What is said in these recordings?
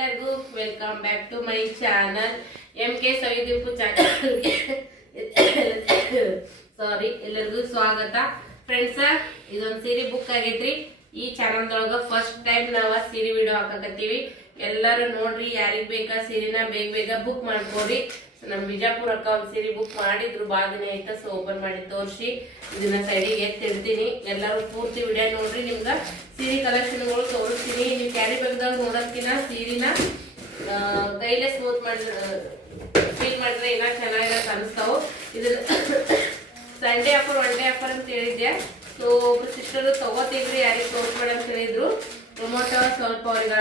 ಎಲ್ಲರಿಗೂ welcome back to my channel MK ಸವಿದೀಪು channel. Sorry, ಎಲ್ಲರಿಗೂ ಸ್ವಾಗತ ಫ್ರೆಂಡ್ಸ್. ಇದೊಂದು ಸೀರೆ ಬುಕ್ ಆಗೈತ್ರಿ. ಈ ಚಾನಲ್ ದೊಳಗ ಫಸ್ಟ್ ಟೈಮ್ ನಾವ ಸೀರೆ ವಿಡಿಯೋ ಹಾಕಕತ್ತೀವಿ. ಎಲ್ಲರೂ ನೋಡ್ರಿ, ಯಾರಿಗ್ ಬೇಕಾ ಸೀರೆನ ಬೇಗ ಬುಕ್ ಮಾಡ್ಕೊಡ್ರಿ. ನಮ್ ಬಿಜಾಪುರ ಅಕ್ಕ ಒಂದ್ ಸೀರೆ ಬುಕ್ ಮಾಡಿದ್ರು, ಬಾದನೆ ಆಯ್ತಾ. ಸೊ ಓಪನ್ ಮಾಡಿ ತೋರಿಸಿ ಇದನ್ನ ಸೈಡಿಗೆ ಎತ್ತಿಡ್ತೀನಿ. ಎಲ್ಲರೂ ಪೂರ್ತಿ ವಿಡಿಯೋ ನೋಡ್ರಿ. ನಿಮ್ಗ ಸೀರೆ ಕಲೆಕ್ಷನ್ಗಳು ತೋರಿಸ್ತೀನಿ. ನೀವು ಕ್ಯಾರಿ ಬ್ಯಾಗ್ದಾಗ ನೋಡೋದ್ಕಿನ ಸೀರೆನ ಕೈಲೇ ಸ್ಮೂತ್ ಮಾಡಿದ್ರೆ ಫೀಲ್ ಮಾಡಿದ್ರೆ ಇನ್ನ ಚೆನ್ನಾಗಿರತ್ತೆ ಅನಿಸ್ತಾವು. ಇದನ್ನ Sunday offer one day offer ಅಂತ ಹೇಳಿದ್ದೆ. ಸೊ ಒಬ್ರು ಸಿಸ್ಟರ್ ತಗೋತಿದ್ರಿ, ಯಾರಿಗೆ ತೋರಿಸ್ಬೇಡ ಅಂತ ಹೇಳಿದ್ರು. ಪ್ರಮೋಟ್ ಸ್ವಲ್ಪ ಅವ್ರಿಗೆ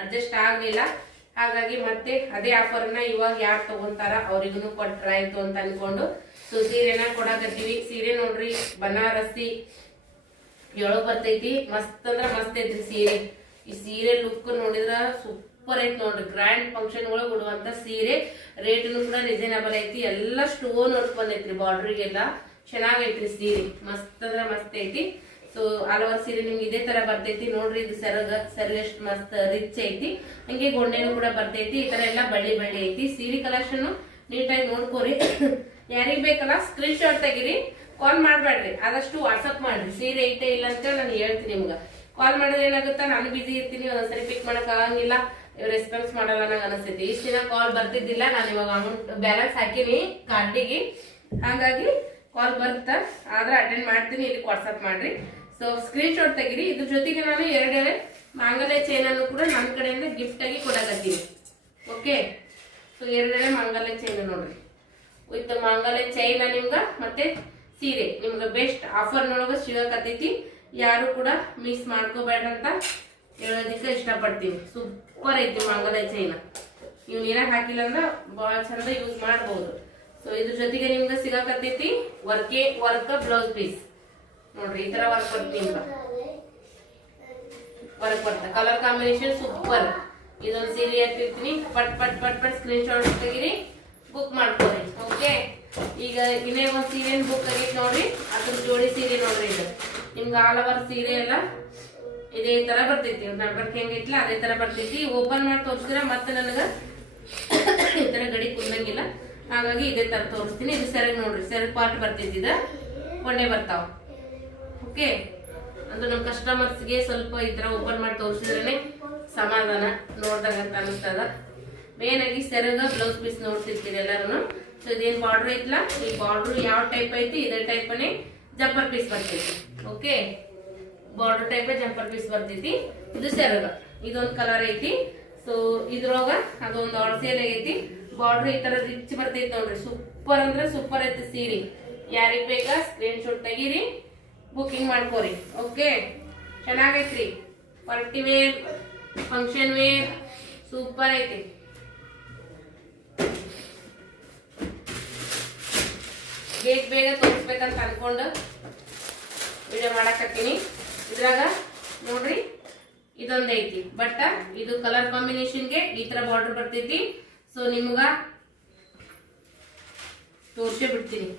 ಅಡ್ಜಸ್ಟ್ ಆಗ್ಲಿಲ್ಲ. ಹಾಗಾಗಿ ಮತ್ತೆ ಅದೇ ಆಫರ್ನ ಇವಾಗ ಯಾರು ತಗೊಂತಾರ ಅವ್ರಿಗೂ ಕೊಟ್ರಾಯ್ತು ಅಂತ ಅನ್ಕೊಂಡು ಸೊ ಸೀರೆನ ಕೊಡಾಕತ್ತೀವಿ. ಸೀರೆ ನೋಡ್ರಿ, ಬನಾರಸಿ ಎಳೋ ಬರ್ತೈತಿ. ಮಸ್ತ್ ಅಂದ್ರ ಮಸ್ತ್ ಐತ್ರಿ ಸೀರೆ. ಈ ಸೀರೆ ಲುಕ್ ನೋಡಿದ್ರ ಸೂಪರ್ ಐತಿ ನೋಡ್ರಿ. ಗ್ರ್ಯಾಂಡ್ ಫಂಕ್ಷನ್ ಒಳಗೆ ಉಡುವಂತ ಸೀರೆ. ರೇಟ್ನು ಕೂಡ ರೀಸನೇಬಲ್ ಐತಿ. ಎಲ್ಲ ಸ್ಟೋನ್ ವರ್ಕ್ ಬಂದೈತ್ರಿ, ಬಾರ್ಡ್ರಿಗೆಲ್ಲ ಚೆನ್ನಾಗೈತ್ರಿ ಸೀರೆ. ಮಸ್ತ್ ಅಂದ್ರ ಮಸ್ತ್ ಐತಿ. ಸೊ ಹಲವಾರು ಸೀರೆ ನಿಮ್ಗೆ ಇದೇ ತರ ಬರ್ತೈತಿ ನೋಡ್ರಿ. ಇದು ಸೆರಗ ಎಷ್ಟು ಮಸ್ತ್ ರಿಚ್ ಐತಿ. ಹಂಗೆ ಗೊಂಡೆನೂ ಕೂಡ ಬರ್ತೈತಿ. ಈ ತರ ಎಲ್ಲ ಬಳ್ಳಿ ಐತಿ. ಸೀರೆ ಕಲೆಕ್ಷನ್ ನೀಟಾಗಿ ನೋಡ್ಕೋರಿ. ಯಾರಿಗ್ ಬೇಕಲ್ಲ ಸ್ಕ್ರೀನ್ ಶಾಟ್ ತೆಗಿರಿ, ಕಾಲ್ ಮಾಡ್ಬೇಡ್ರಿ. ಆದಷ್ಟು ವಾಟ್ಸಪ್ ಮಾಡ್ರಿ. ಸೀರೆ ಐತೆ ಇಲ್ಲ ಅಂತ ನಾನು ಹೇಳ್ತೀನಿ. ನಿಮ್ಗ ಕಾಲ್ ಮಾಡಿದ್ರೆ ಏನಾಗುತ್ತಾ, ನಾನು ಬಿಸಿ ಇರ್ತೀನಿ, ಒಂದೊಂದ್ಸರಿ ಪಿಕ್ ಮಾಡಕ್ ಆಗಂಗಿಲ್ಲ, ರೆಸ್ಪಾನ್ಸ್ ಮಾಡಲ್ಲ ನಂಗೆ ಅನಿಸ್ತೈತಿ. ಇಷ್ಟ ದಿನ ಕಾಲ್ ಬರ್ತಿದ್ದಿಲ್ಲ. ನಾನು ಇವಾಗ ಅಮೌಂಟ್ ಬ್ಯಾಲೆನ್ಸ್ ಹಾಕಿನಿ ಕಾರ್ಡಿಗೆ, ಹಾಗಾಗಿ ಕಾಲ್ ಬರುತ್ತಾ ಆದ್ರೆ ಅಟೆಂಡ್ ಮಾಡ್ತೀನಿ. ಇಲ್ಲಿ ವಾಟ್ಸಪ್ ಮಾಡ್ರಿ. ಸೊ ಸ್ಕ್ರೀನ್ ಶಾಟ್ ತೆಗಿರಿ. ಇದ್ರ ಜೊತೆಗೆ ನಾನು ಎರಡೆರಡು ಮಾಂಗಲ್ಯ ಚೈನ್ ಅನ್ನು ಕೂಡ ನನ್ನ ಕಡೆಯಿಂದ ಗಿಫ್ಟ್ ಆಗಿ ಕೊಡಕತ್ತೀನಿ. ಓಕೆ, ಸೊ ಎರಡೆರಡು ಮಾಂಗಲ್ಯ ಚೈನ್ ನೋಡ್ರಿ. ವಿತ್ ಮಾಂಗಲ್ಯ ಚೈನ್ ನಿಮ್ಗ ಮತ್ತೆ ಸೀರೆ ನಿಮ್ಗೆ ಬೆಸ್ಟ್ ಆಫರ್ ನೊಳಗ ಸಿಗಕತ್ತೈತಿ. ಯಾರು ಕೂಡ ಮಿಸ್ ಮಾಡ್ಕೋಬೇಡ್ರಿ ಅಂತ ಹೇಳೋದಕ್ಕೆ ಇಷ್ಟಪಡ್ತೀವಿ. ಸೂಪರ್ ಐತಿ ಮಾಂಗಲ್ಯ ಚೈನ್. ನೀವು ನೀರಾಗ ಹಾಕಿಲ್ಲ ಅಂದ್ರೆ ಬಹಳ ಚಂದ ಯೂಸ್ ಮಾಡಬಹುದು. ಸೊ ಇದ್ರ ಜೊತೆಗೆ ನಿಮ್ಗೆ ಸಿಗಕತ್ತೈತಿ ವರ್ಕ್ ಬ್ಲೌಸ್ ಪೀಸ್ ನೋಡ್ರಿ. ಈ ತರ ವರ್ಕ್ ಬರ್ತೀನಿ, ವರ್ಕ್ ಬರ್ತ ಕಲರ್ ಕಾಂಬಿನೇಷನ್ ಸೂಪರ್. ಇದೊಂದು ಸೀರೆ ಹಾಕಿರ್ತೀನಿ. ಪಟ್ ಪಟ್ ಪಟ್ ಪಟ್ ಸ್ಕ್ರೀನ್ ಶಾಟ್ ತೆಗಿರಿ, ಬುಕ್ ಮಾಡ್ಕೊರಿ. ಓಕೆ, ಈಗ ಇನ್ನೇ ಒಂದ್ ಸೀರೆ ಬುಕ್ ಆಗೈತಿ ನೋಡ್ರಿ. ಅದ್ರ ಜೋಡಿ ಸೀರೆ ನೋಡ್ರಿ. ಇದು ನಿಮ್ಗೆ ಆಲ್ ಓವರ್ ಸೀರೆ ಎಲ್ಲ ಇದೇ ತರ ಬರ್ತೈತಿ. ನಡ್ಬರ್ಕ್ ಹೆಂಗೈತಿಲ್ಲ ಅದೇ ತರ ಬರ್ತೈತಿ. ಓಪನ್ ಮಾಡಿ ತೋರಿಸಿದ್ರೆ ಮತ್ತೆ ನನಗ ಈ ತರ ಗಡಿ ಕುಂದಂಗಿಲ್ಲ. ಹಾಗಾಗಿ ಇದೇ ತರ ತೋರಿಸ್ತೀನಿ. ಇದು ಸೆರಗ್ ನೋಡ್ರಿ, ಸೆರಗ್ ಪಾರ್ಟ್ ಬರ್ತೈತಿ. ಇದ ಕೊಂಡೆ ಬರ್ತಾವ. ಓಕೆ, ಅಂದ್ರೆ ನಮ್ ಕಸ್ಟಮರ್ಸ್ಗೆ ಸ್ವಲ್ಪ ಈ ತರ ಓಪನ್ ಮಾಡಿ ತೋರಿಸಿದ್ರೇನೆ ಸಮಾಧಾನ ನೋಡ್ದಾಗ ಅಂತ ಅನಿಸ್ತದ. ಮೇನ್ ಆಗಿ ಸೆರಗ ಬ್ಲೌಸ್ ಪೀಸ್ ನೋಡ್ತಿರ್ತೀರಿ ಎಲ್ಲಾರು. ಸೊ ಇದೇನ್ ಬಾರ್ಡರ್ ಐತಿಲ್ಲ, ಈ ಬಾರ್ಡರ್ ಯಾವ ಟೈಪ್ ಐತಿ ಇದೇ ಟೈಪ್ನೇ ಜಂಪರ್ ಪೀಸ್ ಬರ್ತೈತಿ. Okay, border type jumper piece ಬರ್ತೈತಿ. ಇದು ಸೆರಗ, ಇದೊಂದು ಕಲರ್ ಐತಿ. ಸೊ ಇದ್ರೊಳಗ ಅದೊಂದು ಆಳ್ಸೇಲ್ ಐತಿ. ಬಾರ್ಡರ್ ಈ ತರ ರಿಚ್ ಬರ್ತೈತಿ ನೋಡ್ರಿ. ಸೂಪರ್ ಅಂದ್ರೆ ಸೂಪರ್ ಐತಿ ಸೀರೆ. ಯಾರಿಗ್ ಬೇಕಾ ಸ್ಕ್ರೀನ್ ಶಾಟ್ ತೆಗೀರಿ, ಬುಕಿಂಗ್ ಮಾಡ್ಕೋರಿ. ಓಕೆ, ಚೆನ್ನಾಗೈತ್ರಿ. Party wear, function wear super ಐತಿ. ಬೇಗ ತೋರಿಸ್ಬೇಕಂತ ಅನ್ಕೊಂಡು ವಿಡಿಯೋ ಮಾಡಕತ್ತೀನಿ. ಇದ್ರಾಗ ನೋಡ್ರಿ, ಇದೊಂದ್ ಐತಿ ಬಟ್ ಇದು ಕಲರ್ ಕಾಂಬಿನೇಷನ್ಗೆ ಈ ತರ ಬಾರ್ಡರ್ ಬರ್ತೈತಿ. ಸೊ ನಿಮ್ಗ ತೋರ್ಸೇ ಬಿಡ್ತೀನಿ.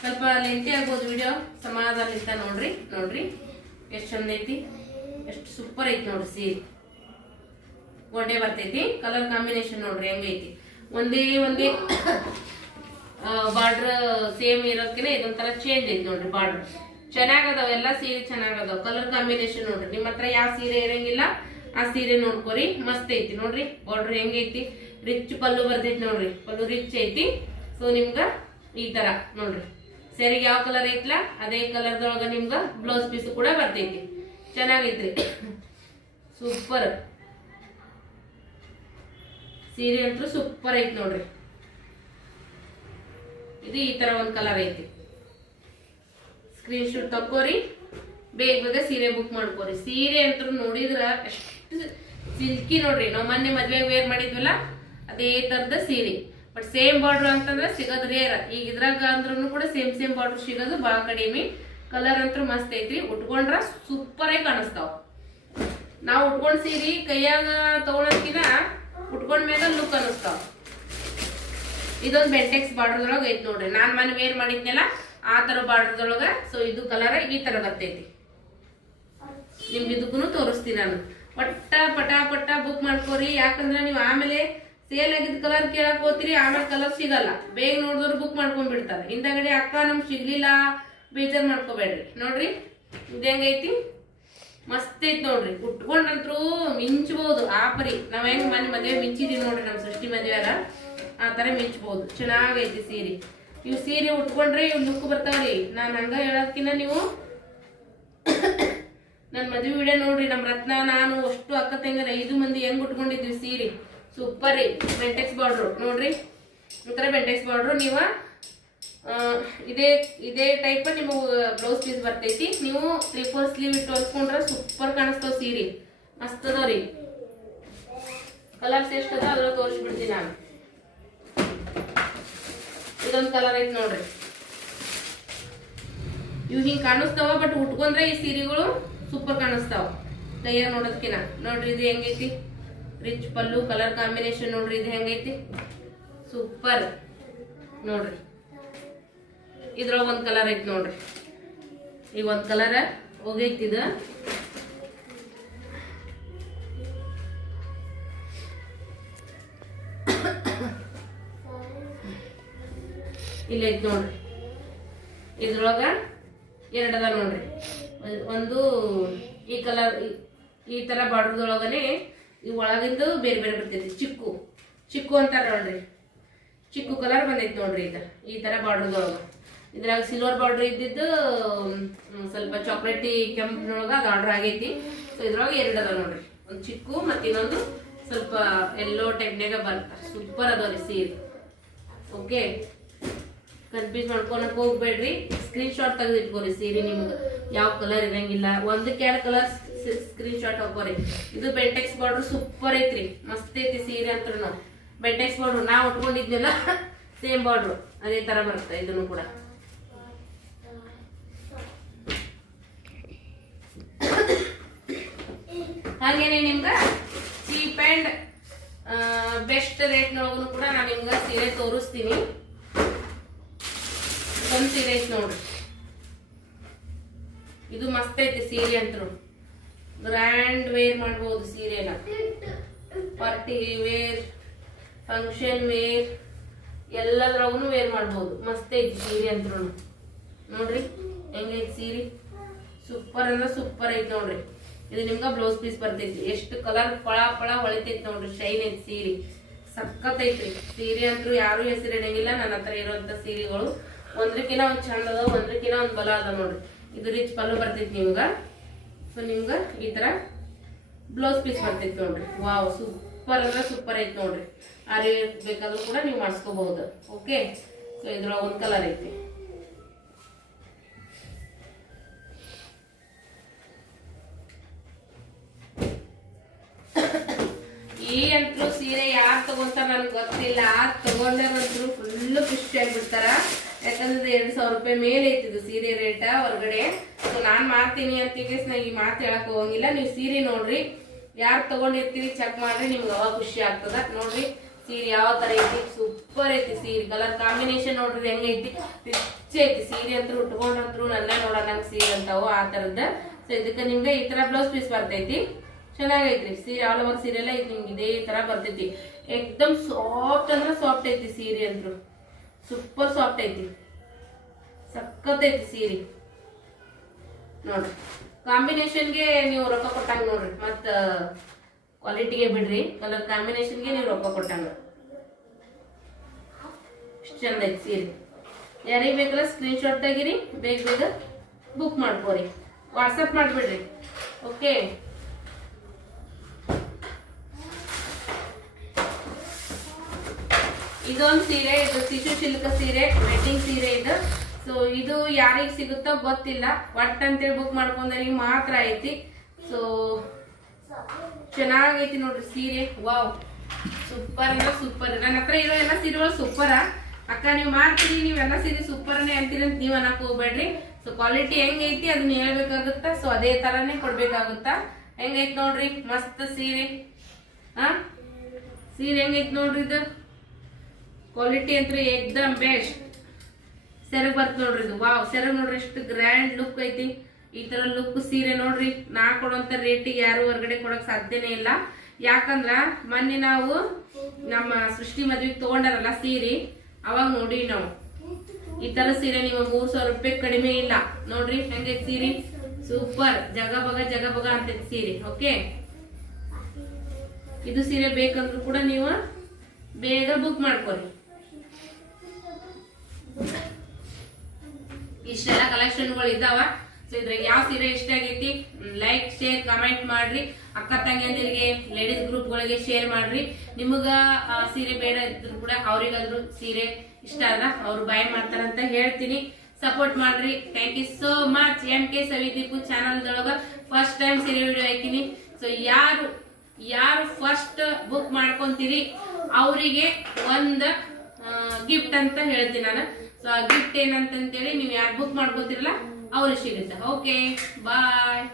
ಸ್ವಲ್ಪ ಲೆಂತಿ ಆಗ್ಬೋದು ವಿಡಿಯೋ, ಸಮಾಧಾನದಿಂದ ನೋಡ್ರಿ. ನೋಡ್ರಿ ಎಷ್ಟು ಚಂದ ಐತಿ, ಎಷ್ಟು ಸೂಪರ್ ಐತಿ ನೋಡ್ರಿ. ಸೀರೆ ಗೊಂಡೆ ಬರ್ತೈತಿ. ಕಲರ್ ಕಾಂಬಿನೇಷನ್ ನೋಡ್ರಿ ಹೆಂಗೈತಿ. ಒಂದೇ ಬಾರ್ಡರ್ ಸೇಮ್ ಇರೋದಕ್ಕೆ ಇದೊಂಥರ ಚೇಂಜ್ ಐತಿ ನೋಡ್ರಿ. ಬಾರ್ಡರ್ ಚೆನ್ನಾಗದಾವ, ಎಲ್ಲ ಸೀರೆ ಚೆನ್ನಾಗದಾವ. ಕಲರ್ ಕಾಂಬಿನೇಷನ್ ನೋಡ್ರಿ. ನಿಮ್ಮ ಹತ್ರ ಯಾವ ಸೀರೆ ಇರಂಗಿಲ್ಲ ಆ ಸೀರೆ ನೋಡ್ಕೋರಿ. ಮಸ್ತ್ ಐತಿ ನೋಡ್ರಿ. ಬಾರ್ಡರ್ ಹೆಂಗೈತಿ, ರಿಚ್ ಪಲ್ಲು ಬರ್ತೈತಿ ನೋಡ್ರಿ. ಪಲ್ಲು ರಿಚ್ ಐತಿ. ಸೊ ನಿಮ್ಗ ಈ ತರ ನೋಡ್ರಿ, ಸೆರೆಗೆ ಯಾವ ಕಲರ್ ಐತಿಲ್ಲ ಅದೇ ಕಲರ್ದೊಳಗ ನಿಮ್ಗ ಬ್ಲೌಸ್ ಪೀಸ್ ಕೂಡ ಬರ್ತೈತಿ. ಚೆನ್ನಾಗೈತ್ರಿ, ಸೂಪರ್ ಸೀರೆ ಅಂತೂ ಸೂಪರ್ ಐತಿ ನೋಡ್ರಿ. ಇದು ಈ ತರ ಒಂದ್ ಕಲರ್ ಐತಿ. ಸ್ಕ್ರೀನ್ ಶಾಟ್ ತಕ್ಕೋರಿ, ಬೇಗ ಸೀರೆ ಬುಕ್ ಮಾಡ್ಕೋರಿ. ಸೀರೆ ಅಂತ ನೋಡಿದ್ರ ಎಷ್ಟು ಸಿಲ್ಕಿ ನೋಡ್ರಿ. ನಾವು ಮೊನ್ನೆ ಮದ್ವೆಗೆ ವೇರ್ ಮಾಡಿದ್ವಲ್ಲ ಅದೇ ತರದ ಸೀರೆ. ಬಟ್ ಸೇಮ್ ಬಾರ್ಡರ್ ಅಂತಂದ್ರೆ ಸಿಗೋದು ರೇರ್. ಈಗ ಇದ್ರಾಗ ಅಂದ್ರೂ ಕೂಡ ಸೇಮ್ ಬಾರ್ಡರ್ ಸಿಗೋದು ಬಹಳ ಕಡಿಮೆ. ಕಲರ್ ಅಂತೂ ಮಸ್ತ್ ಐತ್ರಿ. ಉಟ್ಕೊಂಡ್ರ ಸೂಪರ್ ಆಗಿ ಕಾಣಿಸ್ತಾವ. ನಾವು ಉಟ್ಕೊಂಡ್ ಸೀರೆ ಕೈಯಾಗ ತಗೊಳಕಿನ ಉಟ್ಕೊಂಡ್ಮೇಲೆ ಲುಕ್ ಅನಿಸ್ತಾವ. ಇದೊಂದು ಬೆಂಟೆಕ್ಸ್ ಬಾರ್ಡರ್ ಐತಿ ನೋಡ್ರಿ. ನಾನ್ ಮನೆ ವೇರ್ ಮಾಡಿದ್ನಲ್ಲ ಆ ತರ ಬಾರ್ಡರ್. ಸೊ ಇದು ಕಲರ್ ಈ ತರ ಬರ್ತೈತಿ. ನಿಮ್ಗೆ ಇದಕ್ಕೂ ತೋರಿಸ್ತೀನಿ ನಾನು. ಪಟ್ಟ ಪಟ ಪಟ ಬುಕ್ ಮಾಡ್ಕೋರಿ. ಯಾಕಂದ್ರೆ ನೀವು ಆಮೇಲೆ ಸೇಲ್ ಆಗಿದ್ ಕಲರ್ ಕೇಳಕ್ ಹೋಗ್ತೀರಿ, ಆಮೇಲೆ ಕಲರ್ ಸಿಗಲ್ಲ. ಬೇಗ ನೋಡಿದವ್ರು ಬುಕ್ ಮಾಡ್ಕೊಂಡ್ ಬಿಡ್ತಾರೆ. ಹಿಂದಗಡೆ ಅಕ್ಕ ನಮ್ಗೆ ಸಿಗ್ಲಿಲ್ಲ ಬೇಜಾರ್ ಮಾಡ್ಕೋಬೇಡ್ರಿ. ನೋಡ್ರಿ ಇದು ಹೆಂಗೈತಿ, ಮಸ್ತ್ ಐತಿ ನೋಡ್ರಿ. ಉಟ್ಕೊಂಡ್ರಂತ್ರು ಮಿಂಚ್ಬಹುದು. ಆ ಪರಿ ನಾವ್ ಹೆಂಗ್ ಮದ್ವೆ ಮಿಂಚಿದೀವಿ ನೋಡ್ರಿ, ನಮ್ ಸೃಷ್ಟಿ ಮದ್ವೆಯಾಗ ಆ ತರ ಮಿಂಚ್ಬಹುದು. ಚೆನ್ನಾಗೈತಿ ಸೀರೆ. ಇವ್ ಸೀರೆ ಉಟ್ಕೊಂಡ್ರೆ ಇವ್ ಲುಕ್ ಬರ್ತಾವ್ರಿ. ನಾನ್ ಹಂಗ ಹೇಳೋದ್ಕಿನ್ನ ನೀವು ನನ್ ಮದ್ವೆ ವಿಡಿಯೋ ನೋಡ್ರಿ. ನಮ್ ರತ್ನ ನಾನು ಅಷ್ಟು ಅಕ್ಕ ತಂಗರ 5 ಮಂದಿ ಹೆಂಗ್ ಉಟ್ಕೊಂಡಿದ್ವಿ ಸೀರೆ. ಸೂಪರ್ ರೀ. ಬೆಂಟೆಕ್ಸ್ ಬಾರ್ಡ್ರು ನೋಡ್ರಿ, ಒಂಥರ ಬೆಂಟೆಕ್ಸ್ ಬಾರ್ಡ್ರು. ನೀವ ಇದೇ ಟೈಪ್ ನಿಮಗೆ ಬ್ಲೌಸ್ ಪೀಸ್ ಬರ್ತೈತಿ. ನೀವು 3/4 ಸ್ಲೀವ್ ಇಟ್ಟು ಹೊಲ್ಸ್ಕೊಂಡ್ರೆ ಸೂಪರ್ ಕಾಣಿಸ್ತಾವ ಸೀರೆ. ಮಸ್ತ್ ಅದಾವ್ರಿ. ಕಲರ್ಸ್ ಎಷ್ಟದ ಅದ್ರ ತೋರಿಸ್ಬಿಡ್ತೀನಿ ನಾನು. ಇದೊಂದು ಕಲರ್ ಐತಿ ನೋಡ್ರಿ. ಇವ್ ಹಿಂಗ್ ಕಾಣಿಸ್ತಾವ, ಬಟ್ ಉಟ್ಕೊಂಡ್ರೆ ಈ ಸೀರೆಗಳು ಸೂಪರ್ ಕಾಣಿಸ್ತಾವ ಕೈಯಾಗ ನೋಡೋದಕ್ಕಿನ. ನೋಡ್ರಿ ಇದು ಹೆಂಗೈತಿ, ರಿಚ್ ಪಲ್ಲು ಕಲರ್ ಕಾಂಬಿನೇಷನ್. ನೋಡ್ರಿ ಇದು ಹೆಂಗೈತಿ, ಸೂಪರ್ ನೋಡ್ರಿ. ಇದ್ರೊಳಗ ಒಂದ್ ಕಲರ್ ಐತಿ ನೋಡ್ರಿ. ಈಗ ಒಂದ್ ಕಲರ್ ಹೋಗೈತಿ. ಇದು ಇಲ್ಲ ಐತಿ ನೋಡ್ರಿ. ಇದ್ರೊಳಗ 2 ಅದ ನೋಡ್ರಿ. ಒಂದು ಈ ಕಲರ್ ಈ ತರ ಬಾರ್ಡರ್ದೊಳಗನೆ ಈ ಒಳಗಿಂದು ಬೇರೆ ಬೇರೆ ಬರ್ತೈತಿ. ಚಿಕ್ಕು ಅಂತಾರ ನೋಡ್ರಿ. ಚಿಕ್ಕು ಕಲರ್ ಬಂದೈತಿ ನೋಡ್ರಿ. ಈಗ ಈ ತರ ಬಾರ್ಡರ್ದೊಳಗ ಇದ್ರಾಗ ಸಿಲ್ವರ್ ಬಾರ್ಡರ್ ಇದ್ದಿದ್ದು ಸ್ವಲ್ಪ ಚಾಕ್ಲೇಟಿ ಕೆಂಪಿನೊಳಗ ಅದು ಆರ್ಡರ್ ಆಗೈತಿ. ಸೊ ಇದ್ರೊಳಗ 2 ಅದ ನೋಡ್ರಿ. ಒಂದು ಚಿಕ್ಕು ಮತ್ತೆ ಇನ್ನೊಂದು ಸ್ವಲ್ಪ ಎಲ್ಲೋ ಟೈಪ್ನಾಗ ಬರ್ತ. ಸೂಪರ್ ಅದಾವ್ರಿ ಸೀರೆ. ಓಕೆ, ಕನ್ಫ್ಯೂಸ್ ಮಾಡ್ಕೊಳಕ್ ಹೋಗ್ಬೇಡ್ರಿ. ಸ್ಕ್ರೀನ್ ಶಾಟ್ ತೆಗೆದಿಟ್ಕೋರಿ. ಸೀರೆ ನಿಮ್ಗೆ ಯಾವ ಕಲರ್ ಇರಂಗಿಲ್ಲ, 1-2 ಕಲರ್ ಸ್ಕ್ರೀನ್ ಶಾಟ್ ಹಾಕೋರಿ. ಇದು ಬೆಂಟೆಕ್ಸ್ ಬಾರ್ಡರ್ ಸೂಪರ್ ಐತ್ರಿ. ಮಸ್ತ್ ಐತಿ ಸೀರೆ ಅಂತ. ಬೆಂಟೆಕ್ಸ್ ಬಾರ್ಡರ್ ನಾ ಉಟ್ಕೊಂಡಿದ್ನೆಲ್ಲ ಸೇಮ್ ಬಾರ್ಡರ್ ಅದೇ ತರ ಬರುತ್ತೆ. ಇದನ್ನು ಕೂಡ ಹಾಗೇನೆ ನಿಮ್ಗ ಚೀಪ್ ಅಂಡ್ ಬೆಸ್ಟ್ ರೇಟ್ ನೊಳಗೂ ಕೂಡ ನಾನು ನಿಮ್ಗ ಸೀರೆ ತೋರಿಸ್ತೀನಿ. ಒಂದ್ ಸೀರೆ ಐತಿ ನೋಡ್ರಿ. ಇದು ಮಸ್ತ್ ಐತಿ ಸೀರೆ ಅಂತರು. ಗ್ರ್ಯಾಂಡ್ ವೇರ್ ಮಾಡಬಹುದು ಸೀರೆನ. ಪಾರ್ಟಿ ವೇರ್, ಫಂಕ್ಷನ್ ವೇರ್ ಎಲ್ಲದ್ರಾಗೂ ವೇರ್ ಮಾಡಬಹುದು. ಮಸ್ತ್ ಐತಿ ಸೀರೆ ಅಂತರು. ನೋಡ್ರಿ ಹೆಂಗೈತಿ ಸೀರೆ. ಸೂಪರ್ ಅಂದ್ರೆ ಸೂಪರ್ ಐತಿ ನೋಡ್ರಿ. ಇದು ನಿಮ್ಗ ಬ್ಲೌಸ್ ಪೀಸ್ ಬರ್ತೈತಿ. ಎಷ್ಟು ಕಲರ್ ಪಳ ಪಳ ಹೊಳಿತೈತಿ ನೋಡ್ರಿ. ಶೈನ್ ಐತಿ ಸೀರೆ. ಸಖತ್ ಐತ್ರಿ ಸೀರೆ ಅಂತರು. ಯಾರು ಹೆಸರು ಇಡಂಗಿಲ್ಲ. ನನ್ನ ಹತ್ರ ಇರುವಂತ ಸೀರೆಗಳು ಒಂದ್ರಕಿನ ಒಂದ್ ಚಂದ ಅದ, ಒಂದ್ರಕಿನ ಒಂದ್ ಬಲ ಅದ ನೋಡ್ರಿ. ಇದು ರಿಚ್ ಪಲ್ಲು ಬರ್ತೈತಿ ನಿಮ್ಗ. ಸೊ ನಿಮ್ಗ ಈ ತರ ಬ್ಲೌಸ್ ಪೀಸ್ ಬರ್ತೈತಿ ನೋಡ್ರಿ. ವಾವ್, ಸೂಪರ್ ಅಂದ್ರೆ ಸೂಪರ್ ಐತಿ ನೋಡ್ರಿ. ಆರಿ ಬೇಕಾದ್ರೂ ಕೂಡ ನೀವು ಮಾಡಿಸ್ಕೋಬಹುದು. ಓಕೆ, ಸೊ ಇದ್ರೊಳಗ ಒಂದ್ ಕಲರ್ ಐತಿ. ಈ ಅಂತೂ ಸೀರೆ ಯಾರು ತಗೊಂತಾರ ನನ್ಗೆ ಗೊತ್ತಿಲ್ಲ. ತಗೊಂಡಾರಂತೂ ಫುಲ್ ಖುಷಿ ಆಗ್ಬಿಡ್ತಾರ. ಯಾಕಂದ್ರೆ 2,000 ರೂಪಾಯಿ ಮೇಲೆ ಐತಿದ್ದು ಸೀರೆ ರೇಟ ಹೊರಗಡೆ. ಸೊ ನಾನ್ ಮಾಡ್ತೀನಿ ಅಂತ ಈ ಮಾತು ಹೇಳಕ್ ಹೋಗಂಗಿಲ್ಲ. ನೀವು ಸೀರೆ ನೋಡ್ರಿ, ಯಾರು ತಗೊಂಡಿರ್ತೀರಿ ಚೆಕ್ ಮಾಡ್ರಿ. ನಿಮ್ಗೆ ಅವಾಗ ಖುಷಿ ಆಗ್ತದ. ನೋಡ್ರಿ ಸೀರೆ ಯಾವ ತರ ಐತಿ. ಸೂಪರ್ ಐತಿ ಸೀರೆ. ಕಲರ್ ಕಾಂಬಿನೇಷನ್ ನೋಡ್ರಿ ಹೆಂಗೈತಿ. ರಿಚ್ ಐತಿ ಸೀರೆ ಅಂತ. ಉಟ್ಕೊಂಡ್ರಂತ್ರು ನನ್ನ ನೋಡೋಣ ಸೀರೆ ಅಂತಾವು ಆ ತರದ್. ಸೊ ಇದಕ್ಕೆ ನಿಮ್ಗೆ ಈ ತರ ಬ್ಲೌಸ್ ಪೀಸ್ ಬರ್ತೈತಿ. ಚೆನ್ನಾಗೈತ್ರಿ ಸೀರೆ. ಆಲ್ ಓವರ್ ಸೀರೆ ಎಲ್ಲ ನಿಮ್ಗೆ ಇದೇ ತರ ಬರ್ತೈತಿ. ಎಕ್ದಮ್ ಸಾಫ್ಟ್ ಅಂದ್ರೆ ಸಾಫ್ಟ್ ಐತಿ ಸೀರೆ ಅಂತರು. ಸೂಪರ್ ಸಾಫ್ಟ್ ಐತಿ. ಸಖತ್ ಐತಿ ಸೀರೆ ನೋಡ್ರಿ. ಕಾಂಬಿನೇಷನ್ಗೆ ನೀವು ರೊಕ್ಕ ಕೊಟ್ಟಂಗ ನೋಡ್ರಿ. ಮತ್ತ ಕ್ವಾಲಿಟಿಗೆ ಬಿಡ್ರಿ, ಕಲರ್ ಕಾಂಬಿನೇಷನ್ಗೆ ನೀವು ರೊಕ್ಕ ಕೊಟ್ಟಂಗ. ಇಷ್ಟು ಚಂದ ಐತಿ ಸೀರೆ. ಯಾರಿಗೆ ಬೇಕಲ್ಲ ಸ್ಕ್ರೀನ್ ಶಾಟ್ ತೆಗಿರಿ, ಬೇಗ ಬೇಗ ಬುಕ್ ಮಾಡ್ಕೋರಿ. ವಾಟ್ಸಪ್ ಮಾಡ್ಬಿಡ್ರಿ. ಓಕೆ, ಇದೊಂದು ಸೀರೆ. ಇದು ಟಿಶ್ಯೂ ಸಿಲ್ಕ್ ಸೀರೆ, ವೆಡ್ಡಿಂಗ್ ಸೀರೆ ಇದು. ಸೊ ಇದು ಯಾರಿಗೆ ಸಿಗುತ್ತೋ ಗೊತ್ತಿಲ್ಲ. ಒಟ್ ಅಂತೇಳಿ ಬುಕ್ ಮಾಡ್ಕೊಂಡ್ರಿಗೆ ಮಾತ್ರ ಐತಿ. ಸೊ ಚೆನ್ನಾಗೈತಿ ನೋಡ್ರಿ ಸೀರೆ. ವಾವ್, ಸೂಪರ್ ಅಂದ್ರೆ ಸೂಪರ್. ನನ್ನ ಹತ್ರ ಇರೋ ಎಲ್ಲ ಸೀರೆಗಳು ಸೂಪರ. ಅಕ್ಕ ನೀವು ಮಾಡ್ತೀರಿ, ನೀವೆಲ್ಲ ಸೀರೆ ಸೂಪರ್ನೇ ಅಂತೀರಿ ಅಂತ ನೀವು ಅನ್ನಕ್ ಹೋಗ್ಬೇಡ್ರಿ. ಸೊ ಕ್ವಾಲಿಟಿ ಹೆಂಗೈತಿ ಅದನ್ನ ಹೇಳ್ಬೇಕಾಗುತ್ತಾ. ಸೊ ಅದೇ ತರಾನೇ ಕೊಡ್ಬೇಕಾಗುತ್ತಾ. ಹೆಂಗೈತಿ ನೋಡ್ರಿ ಮಸ್ತ್ ಸೀರೆ. ಸೀರೆ ಹೆಂಗೈತಿ ನೋಡ್ರಿ. ಇದು ಕ್ವಾಲಿಟಿ ಅಂತೂ ಏಕ್ದಮ್ ಬೆಸ್ಟ್. ಸೆರಗ್ ಬರ್ತ ನೋಡ್ರಿ ಇದು. ವಾವ್, ಸೆರಗ್ ನೋಡ್ರಿ ಎಷ್ಟು ಗ್ರ್ಯಾಂಡ್ ಲುಕ್ ಐತಿ. ಈ ತರ ಲುಕ್ ಸೀರೆ ನೋಡ್ರಿ. ನಾ ಕೊಡುವಂತ ರೇಟಿಗೆ ಯಾರು ಹೊರಗಡೆ ಕೊಡಕ್ ಸಾಧ್ಯನೇ ಇಲ್ಲ. ಯಾಕಂದ್ರ ಮೊನ್ನೆ ನಾವು ನಮ್ಮ ಸೃಷ್ಟಿ ಮದ್ವಿಗೆ ತಗೊಂಡಾರಲ್ಲ ಸೀರೆ, ಅವಾಗ ನೋಡಿ ನಾವು ಈ ತರ ಸೀರೆ ನೀವು 3,000 ರೂಪಾಯಿ ಕಡಿಮೆ ಇಲ್ಲ. ನೋಡ್ರಿ ಹೆಂಗೆ ಸೀರೆ, ಸೂಪರ್ ಜಗಬಗ ಅಂತೈತಿ ಸೀರೆ. ಓಕೆ, ಇದು ಸೀರೆ ಬೇಕಂದ್ರೂ ಕೂಡ ನೀವು ಬೇಗ ಬುಕ್ ಮಾಡ್ಕೊರಿ. ಇಷ್ಟೆಲ್ಲ ಕಲೆಕ್ಷನ್ಗಳು ಇದ್ದಾವ. ಸೊ ಇದ್ರಾಗ ಯಾವ ಸೀರೆ ಇಷ್ಟ ಆಗೈತಿ ಲೈಕ್, ಶೇರ್, ಕಮೆಂಟ್ ಮಾಡ್ರಿ. ಅಕ್ಕ ತಂಗಿಯಂದಿರಿಗೆ, ಲೇಡೀಸ್ ಗ್ರೂಪ್ ಗಳಿಗೆ ಶೇರ್ ಮಾಡ್ರಿ. ನಿಮಗ ಸೀರೆ ಬೇಡ ಇದ್ರು ಕೂಡ ಅವ್ರಿಗಾದ್ರು ಸೀರೆ ಇಷ್ಟ ಅದ ಅವ್ರು ಬೈ ಮಾಡ್ತಾರಂತ ಹೇಳ್ತೀನಿ. ಸಪೋರ್ಟ್ ಮಾಡ್ರಿ. Thank you so much. MK ಸವಿದೀಪು channel ದೊಳಗ ಫಸ್ಟ್ ಟೈಮ್ ಸೀರೆ ವಿಡಿಯೋ ಹಾಕಿನಿ. ಸೊ ಯಾರು ಫಸ್ಟ್ ಬುಕ್ ಮಾಡ್ಕೊಂತೀರಿ ಅವರಿಗೆ ಒಂದು ಗಿಫ್ಟ್ ಅಂತ ಹೇಳ್ತೀನಿ ನಾನು. ಸೊ ಆ ಗಿಫ್ಟ್ ಏನಂತಂತೇಳಿ ನೀವು ಯಾರು ಬುಕ್ ಮಾಡ್ಕೋತಿರಲ್ಲ ಅವ್ರಿಗೆ ಸಿಗುತ್ತೆ. ಓಕೆ, ಬಾಯ್.